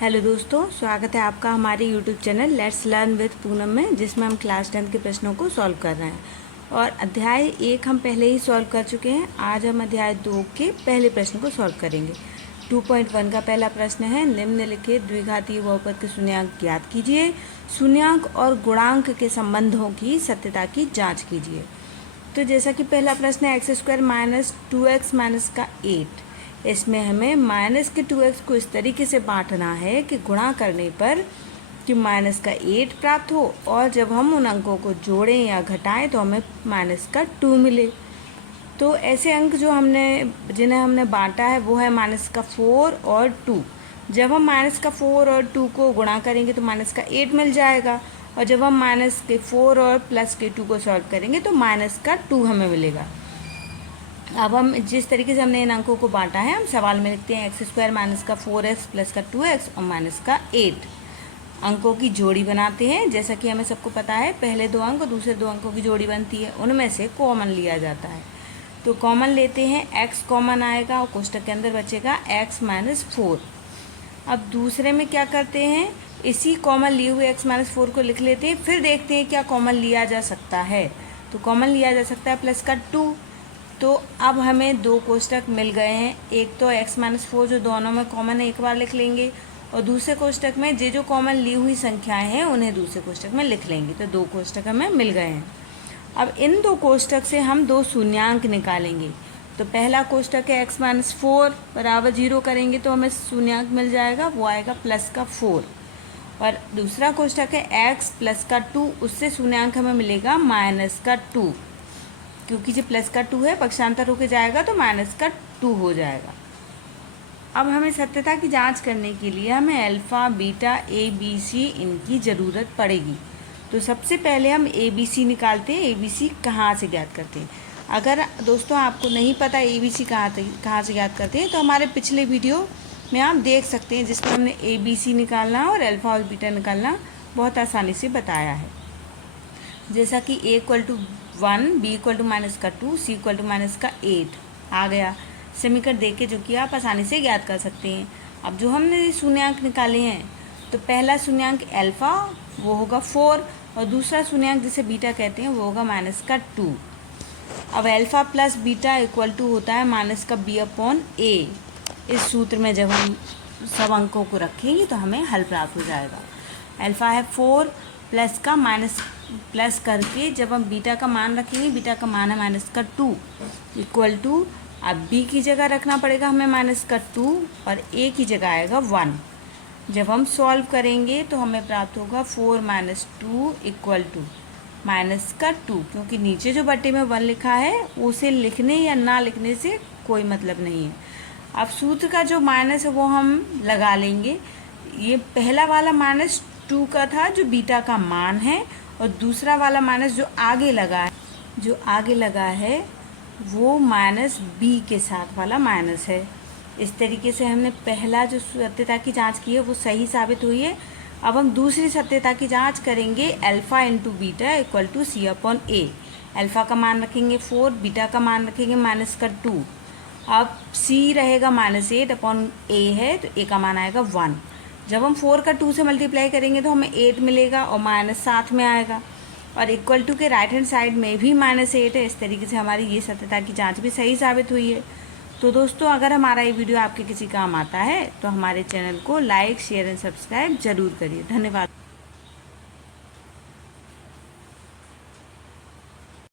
Hello दोस्तों, स्वागत है आपका हमारे YouTube channel let's learn with Poonam में, जिसमें हम क्लास 10 के प्रश्नों को सॉल्व कर रहे हैं। और अध्याय 1 हम पहले ही सॉल्व कर चुके हैं। आज हम अध्याय 2 के पहले प्रश्न को सॉल्व करेंगे। 2.1 का पहला प्रश्न है, निम्नलिखित द्विघातीय बहुपद के शून्यांक ज्ञात कीजिए। शून्यांक और गुणांक के संबंधों की सत्यता की जाँच कीजिए। तो जैसा कि पहला प्रश्न है x² माइनस 2x माइनस का 8, इसमें हमें माइनस के 2x को इस तरीके से बांटना है कि गुणा करने पर कि माइनस का 8 प्राप्त हो, और जब हम उन अंकों को जोड़ें या घटाएं तो हमें माइनस का 2 मिले। तो ऐसे अंक जिन्हें हमने बांटा है वो है माइनस का 4 और 2। जब हम माइनस का 4 और 2 को गुणा करेंगे तो माइनस का 8 मिल जाएगा, और जब हम माइनस के 4 और प्लस के 2 को सॉल्व करेंगे तो माइनस का 2 हमें मिलेगा। अब हम जिस तरीके से हमने इन अंकों को बांटा है, हम सवाल में लिखते हैं x² माइनस का 4x प्लस का 2x और माइनस का 8। अंकों की जोड़ी बनाते हैं। जैसा कि हमें सबको पता है, पहले दो अंक और दूसरे दो अंकों की जोड़ी बनती है, उनमें से कॉमन लिया जाता है। तो कॉमन लेते हैं, x कॉमन आएगा और कोष्टक के अंदर बचेगा x माइनस 4। अब दूसरे में क्या करते हैं, इसी कॉमन लिए हुए x माइनस 4 को लिख लेते हैं, फिर देखते हैं क्या कॉमन लिया जा सकता है। तो कॉमन लिया जा सकता है प्लस का 2। तो अब हमें दो कोष्टक मिल गए हैं। एक तो x माइनस 4 जो दोनों में कॉमन है, एक बार लिख लेंगे, और दूसरे कोष्टक में जो कॉमन ली हुई संख्याएं हैं उन्हें दूसरे कोष्टक में लिख लेंगे। तो दो कोष्टक हमें मिल गए हैं। अब इन दो कोष्टक से हम दो शून्यांक निकालेंगे। तो पहला कोष्टक है x माइनस 4 बराबर 0 करेंगे तो हमें शून्यांक मिल जाएगा, वो आएगा प्लस का 4। और दूसरा कोष्टक है x प्लस का 2, उससे शून्यांक हमें मिलेगा माइनस का 2। क्योंकि जो प्लस का 2 है पक्षांतर होकर जाएगा तो माइनस का 2 हो जाएगा। अब हमें सत्यता की जांच करने के लिए हमें अल्फ़ा, बीटा, ए, बी, सी इनकी ज़रूरत पड़ेगी। तो सबसे पहले हम ए बी सी निकालते हैं। ए बी सी कहाँ से ज्ञात करते हैं? अगर दोस्तों आपको नहीं पता ए बी सी कहाँ से ज्ञात करते हैं, तो हमारे पिछले वीडियो में आप देख सकते हैं, जिसमें हमने ए बी सी निकालना और अल्फ़ा और बीटा निकालना बहुत आसानी से बताया है। जैसा कि a equal to 1, b equal to minus का 2, c इक्वल टू माइनस का 8 आ गया। समीकरण देख के जो कि आप आसानी से ज्ञात कर सकते हैं। अब जो हमने शून्यांक निकाले हैं, तो पहला शून्यांक अल्फ़ा वो होगा 4, और दूसरा शून्यांक जिसे बीटा कहते हैं वो होगा माइनस का 2। अब alpha plus beta equal to होता है माइनस का b अपॉन a। इस सूत्र में जब हम सब अंकों को रखेंगे तो हमें हल प्राप्त हो जाएगा। अल्फ़ा है 4 प्लस का प्लस करके जब हम बीटा का मान रखेंगे, बीटा का मान है माइनस का 2 इक्वल टू, अब b की जगह रखना पड़ेगा हमें माइनस का 2 और a की जगह आएगा 1। जब हम सॉल्व करेंगे तो हमें प्राप्त होगा 4 माइनस 2 इक्वल टू माइनस का 2। क्योंकि नीचे जो बट्टे में 1 लिखा है उसे लिखने या ना लिखने से कोई मतलब नहीं है। अब सूत्र का जो माइनस है वो हम लगा लेंगे। ये पहला वाला माइनस 2 का था जो बीटा का मान है, और दूसरा वाला माइनस जो आगे लगा है वो माइनस b के साथ वाला माइनस है। इस तरीके से हमने पहला जो सत्यता की जांच की है वो सही साबित हुई है। अब हम दूसरी सत्यता की जांच करेंगे, alpha into beta equal to C upon A. Alpha का मान रखेंगे 4, बीटा का मान रखेंगे माइनस का 2। अब c रहेगा माइनस 8 अपॉन a है, तो a का मान आएगा 1। जब हम 4 का 2 से मल्टीप्लाई करेंगे तो हमें 8 मिलेगा और माइनस साथ में आएगा, और इक्वल टू के राइट हैंड साइड में भी माइनस 8 है। इस तरीके से हमारी ये सत्यता की जांच भी सही साबित हुई है। तो दोस्तों, अगर हमारा ये वीडियो आपके किसी काम आता है तो हमारे चैनल को लाइक, शेयर एंड सब्सक्राइब जरूर करिए। धन्यवाद।